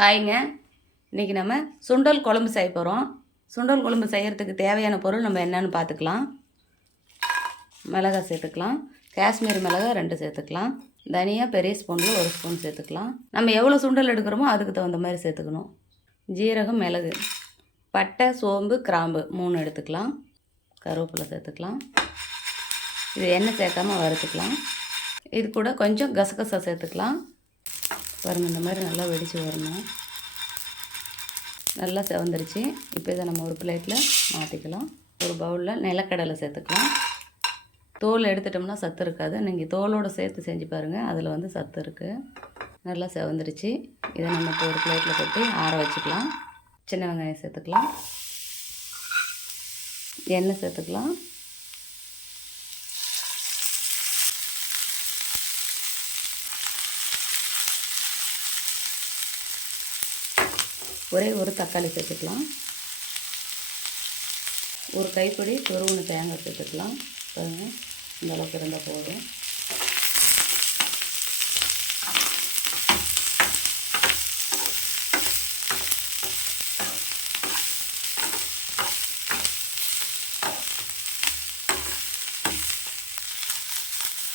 ஹாய்ங்க. இன்றைக்கி நம்ம சுண்டல் குழம்பு செய்ய போகிறோம். சுண்டல் குழம்பு செய்கிறதுக்கு தேவையான பொருள் நம்ம என்னென்னு பார்த்துக்கலாம். மிளகாய் சேர்த்துக்கலாம். காஷ்மீர் மிளகாய் 2 சேர்த்துக்கலாம். தனியாக பெரிய ஸ்பூனில் 1 ஸ்பூன் சேர்த்துக்கலாம். நம்ம எவ்வளோ சுண்டல் எடுக்கிறோமோ அதுக்கு தகுந்த மாதிரி சேர்த்துக்கணும். ஜீரகம், மிளகு, பட்டை, சோம்பு, கிராம்பு 3 எடுத்துக்கலாம். கருவேப்பிலை சேர்த்துக்கலாம். இது எண்ணெய் சேர்க்காமல் வறுத்துக்கலாம். இது கூட கொஞ்சம் கசகசா சேர்த்துக்கலாம். பாருங்கள், இந்த மாதிரி நல்லா வெடித்து வரணும். நல்லா செவந்துருச்சு. இப்போ இதை நம்ம ஒரு பிளேட்டில் மாற்றிக்கலாம். ஒரு பவுலில் நிலக்கடலை சேர்த்துக்கலாம். தோல் எடுத்துட்டோம்னா சத்து இருக்காது. நீங்கள் தோலோடு சேர்த்து செஞ்சு பாருங்கள், அதில் வந்து சத்து இருக்குது. நல்லா செவந்துருச்சு. இதை நம்ம இப்போ ஒரு பிளேட்டில் கொட்டி ஆற வச்சுக்கலாம். சின்ன வெங்காயம் சேர்த்துக்கலாம். எண்ணெய் சேர்த்துக்கலாம். ஒரே ஒரு தக்காளி சேர்த்துக்கலாம். ஒரு கைப்பிடி துருவின தேங்காய் சேர்த்துக்கலாம். பாருங்கள், இந்த அளவுக்கு இருந்தால் போதும்.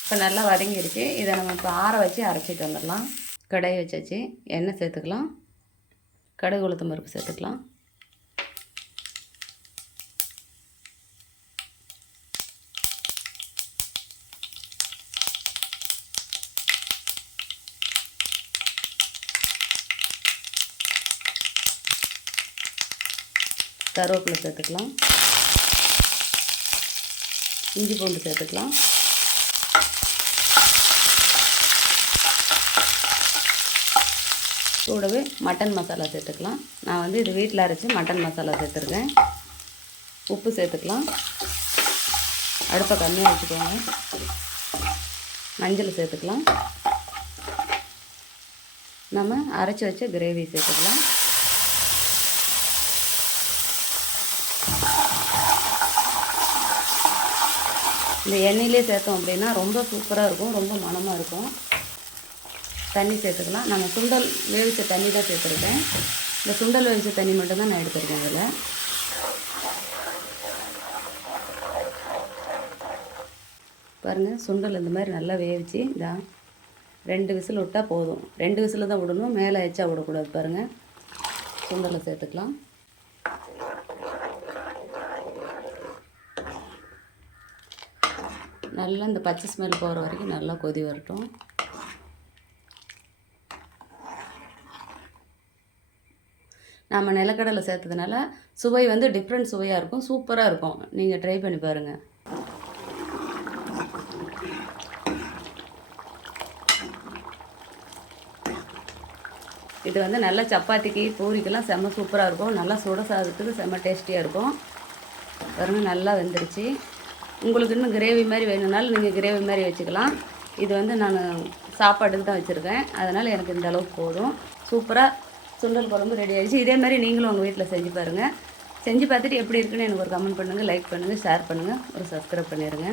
இப்போ நல்லா வதங்கிடுச்சு. இதை நம்ம இப்போ ஆற வச்சு அரைச்சிட்டு வந்துடலாம். கடாயை வச்சாச்சு. எண்ணெய் சேர்த்துக்கலாம். கடுகு, உளுத்தம் பருப்பு சேர்த்துக்கலாம். கருவேப்பிலை சேர்த்துக்கலாம். இஞ்சி பூண்டு சேர்த்துக்கலாம். கூடவே மட்டன் மசாலா சேர்த்துக்கலாம். நான் வந்து இது வீட்டில் அரைச்சி மட்டன் மசாலா சேர்த்துருக்கேன். உப்பு சேர்த்துக்கலாம். அடுப்பை கம்மியாக வச்சுக்கோங்க. மஞ்சள் சேர்த்துக்கலாம். நம்ம அரைச்சி வச்ச கிரேவி சேர்த்துக்கலாம். இந்த எண்ணெயிலே சேர்த்தோம் அப்படின்னா ரொம்ப சூப்பராக இருக்கும், ரொம்ப மணமாக இருக்கும். தண்ணி சேர்த்துக்கலாம். நம்ம சுண்டல் வேவிச்ச தண்ணி தான் சேர்த்துருக்கேன். இந்த சுண்டல் வேவிச்ச தண்ணி மட்டும்தான் நான் எடுத்துருக்கேன். இதில் பாருங்கள், சுண்டல் இந்த மாதிரி நல்லா வேவிச்சு இதான் 2 விசில் விட்டால் போதும். 2 விசில் தான் விடணும், மேலே எச்சா விடக்கூடாது. பாருங்கள், சுண்டலை சேர்த்துக்கலாம். நல்லா இந்த பச்சை ஸ்மெல் போகிற வரைக்கும் நல்லா கொதி வரட்டும். நம்ம நிலக்கடலை சேர்த்ததுனால சுவை வந்து டிஃப்ரெண்ட் சுவையாக இருக்கும், சூப்பராக இருக்கும். நீங்கள் ட்ரை பண்ணி பாருங்கள். இது வந்து நல்லா சப்பாத்திக்கு, பூரிக்கெல்லாம் செம்ம சூப்பராக இருக்கும். நல்லா சுட சாதத்துக்கு செம்ம டேஸ்டியாக இருக்கும். பாருங்கள், நல்லா வெந்துருச்சு. உங்களுக்கு இன்னும் கிரேவி மாதிரி வேணும்னாலும் நீங்கள் கிரேவி மாதிரி வச்சுக்கலாம். இது வந்து நான் சாப்பாட்டுக்கு தான் வச்சுருக்கேன், அதனால் எனக்கு இந்த அளவுக்கு போதும். சூப்பராக சுண்டல் குழம்பு ரெடி ஆகிடுச்சு. இதே மாதிரி நீங்களும் உங்கள் வீட்டில் செஞ்சு பாருங்கள். செஞ்சு பார்த்துட்டு எப்படி இருக்குன்னு எனக்கு ஒரு கமெண்ட் பண்ணுங்கள், லைக் பண்ணுங்கள், ஷேர் பண்ணுங்கள், ஒரு சப்ஸ்கிரைப் பண்ணிடுங்க.